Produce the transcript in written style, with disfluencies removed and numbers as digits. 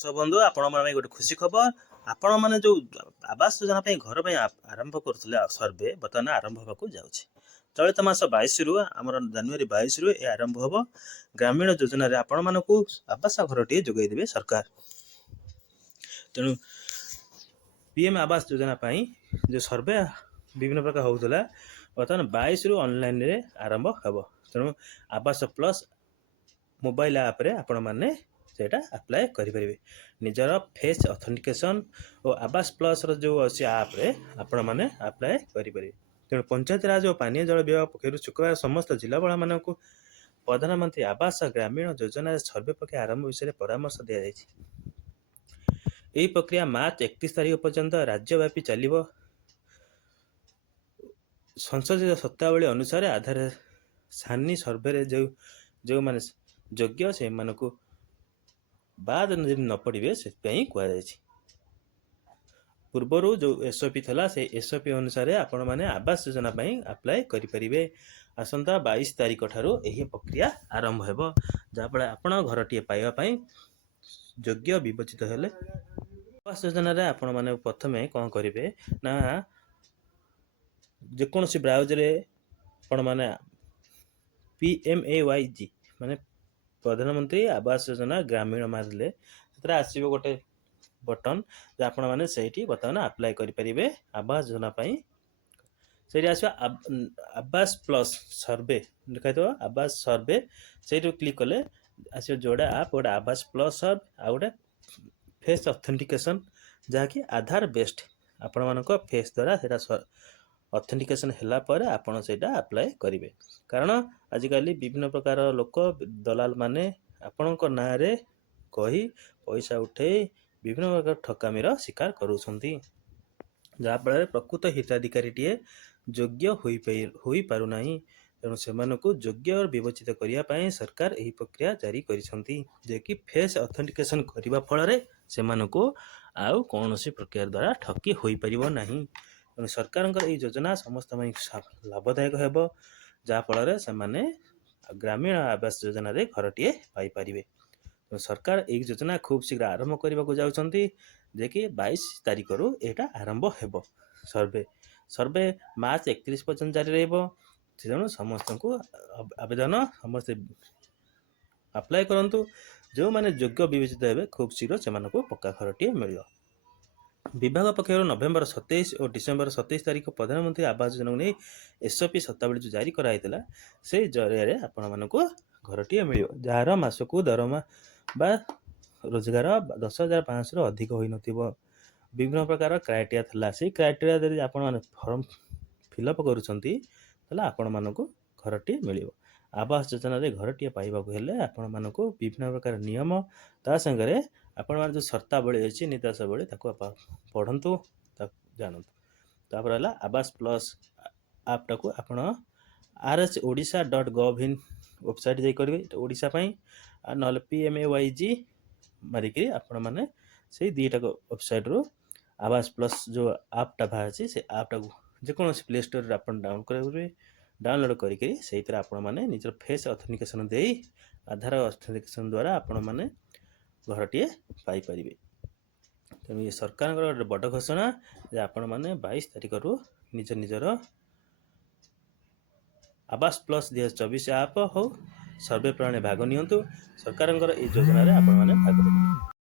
दर्शक बंधु आपण मैंने गोटे खुशी खबर आपण मैंने जो आवास योजना घर आरंभ करुले सर्वे बर्तमान आरंभ होगा जाऊँगी चलित मास 22 रु आम जनवरी 22 रु आरंभ हम ग्रामीण योजन आपण मानक आवास घर टे जोगेदेवे सरकार। तेणु पीएम आवास योजना जो सर्वे विभिन्न प्रकार होता बर्तमान 22 रु ऑनलाइन रे आरंभ हम। तेणु आवास प्लस मोबाइल आप आपण मैंने सेटा अप्लाई करें निजर फेस ऑथेंटिकेशन और आवास प्लस जो अच्छी आप आपण मैंने अप्लाई करें। तेणु पंचायत राज और पानीय जल विभाग पक्ष शुक्रवार समस्त जिलापाल मान प्रधानमंत्री आवास ग्रामीण योजना सर्वे प्रक्रिया आरंभ विषय परामर्श दि जाए। यह प्रक्रिया मार्च 31 तारीख पर्यंत राज्यव्यापी चलो। संसदीय सत्तावली अनुसार आधार सानी सर्वे जो माने योग्य से मानक बाद न पड़े से कहुई पूर्वर जो एसओपी था से एसओपी अनुसार आपण मैंने आवास योजना अप्लाई करें। आसंता 22 तारीख ठारू यही प्रक्रिया आरंभ हो जहाँफल आपण घरटीए पाइबापी योग्य विवेचित हेले। आवास योजना आपण मैंने प्रथम कौन करेंगे ना जेकोसी ब्राउजर आपण मैंने PMAYG माने प्रधानमंत्री आवास योजना ग्रामीण मारे आसो गोटे बटन जो आपण मैंने से बर्तमान अप्लाई करेंगे आवास योजना से आस आवास प्लस सर्वे देखा तो आवास सर्वे से क्लिक कले आस जोड़ा आप गोटे आवास प्लस सर्वे आ गोटे फेस ऑथेंटिकेशन जहाँकि आधार बेस्ड आपण मान फेस द्वारा ऑथेंटिकेशन है आपड़ से अप्लाई करेंगे। कारण आजिकल विभिन्न प्रकार लोक दलाल माने आपण ना कही पैसा उठे विभिन्न प्रकार ठकामीर शिकार करुँच जहाँफल प्रकृत हिताधिकारी टीए योग्य हो पारना। तेणु से योग्य और विवेचित करने सरकार यही प्रक्रिया जारी कि फेस ऑथेंटिकेशन करने फल से आउ कौन प्रक्रिया द्वारा ठकी हो पार ना। तेणु सरकार योजना समस्त लाभदायक हो जहाँफल से ग्रामीण आवास योजना घरटीए पाइपर। सरकार एक योजना खूब शीघ्र आरंभ करने को जाउछंती जे कि 22 तारीख रु एटा आरंभ हो सर्वे सर्वे मार्च 31 पर्यंत जारी रहिबो। तेणु समस्त को आवेदन समस्त अप्लाई करंतु जो माने योग्य विवेचित हेबे खूब शीघ्र से पक्का घरटीए मिलियो। विभाग पक्ष नवेम्बर 27 और डिसेम्बर 27 तारीख प्रधानमंत्री आवास योजना नहीं एसओपी सत्तावली जो जारी कराइला से जरिया आपण मानक घरटीए मिल जार मासक दरमा बा रोजगार 10,500 अधिक हो विभिन्न प्रकार क्राइटेरिया था से क्राइटेरिया यदि आपण मैंने फॉर्म फिलअप कर घरटीए मिल आवास योजना घरटीए पाइबा आपण मानक विभिन्न प्रकार नियम ता संगे आपण मान जो शर्तावली अच्छी निर्देशावली पढ़ु जानतु। तापर है आवास प्लस आपटा को आपण RSOdisha.gov.in वेबसाइट जाई करेंगे ओडिशा ना PMAYG मारिक आपण मैंने से दीटा वेबसाइट रू आवास प्लस जो आपटा बाहर से आपटा जेकोसी प्ले स्टोर आप डाउनलोड करेंगे से मैंने निजर फेस ऑथेंटिकेशन दे आधार ऑथेंटिकेशन द्वारा आपण मैंने घरटीए पाइपर। तेणु ये सरकार गोटे बड़ घोषणा आपण मैंने 22 तारीख रु निजर आवास प्लस 2024 आप हो सर्वे प्रणाली भाग नियंतु सरकार योजना भाग।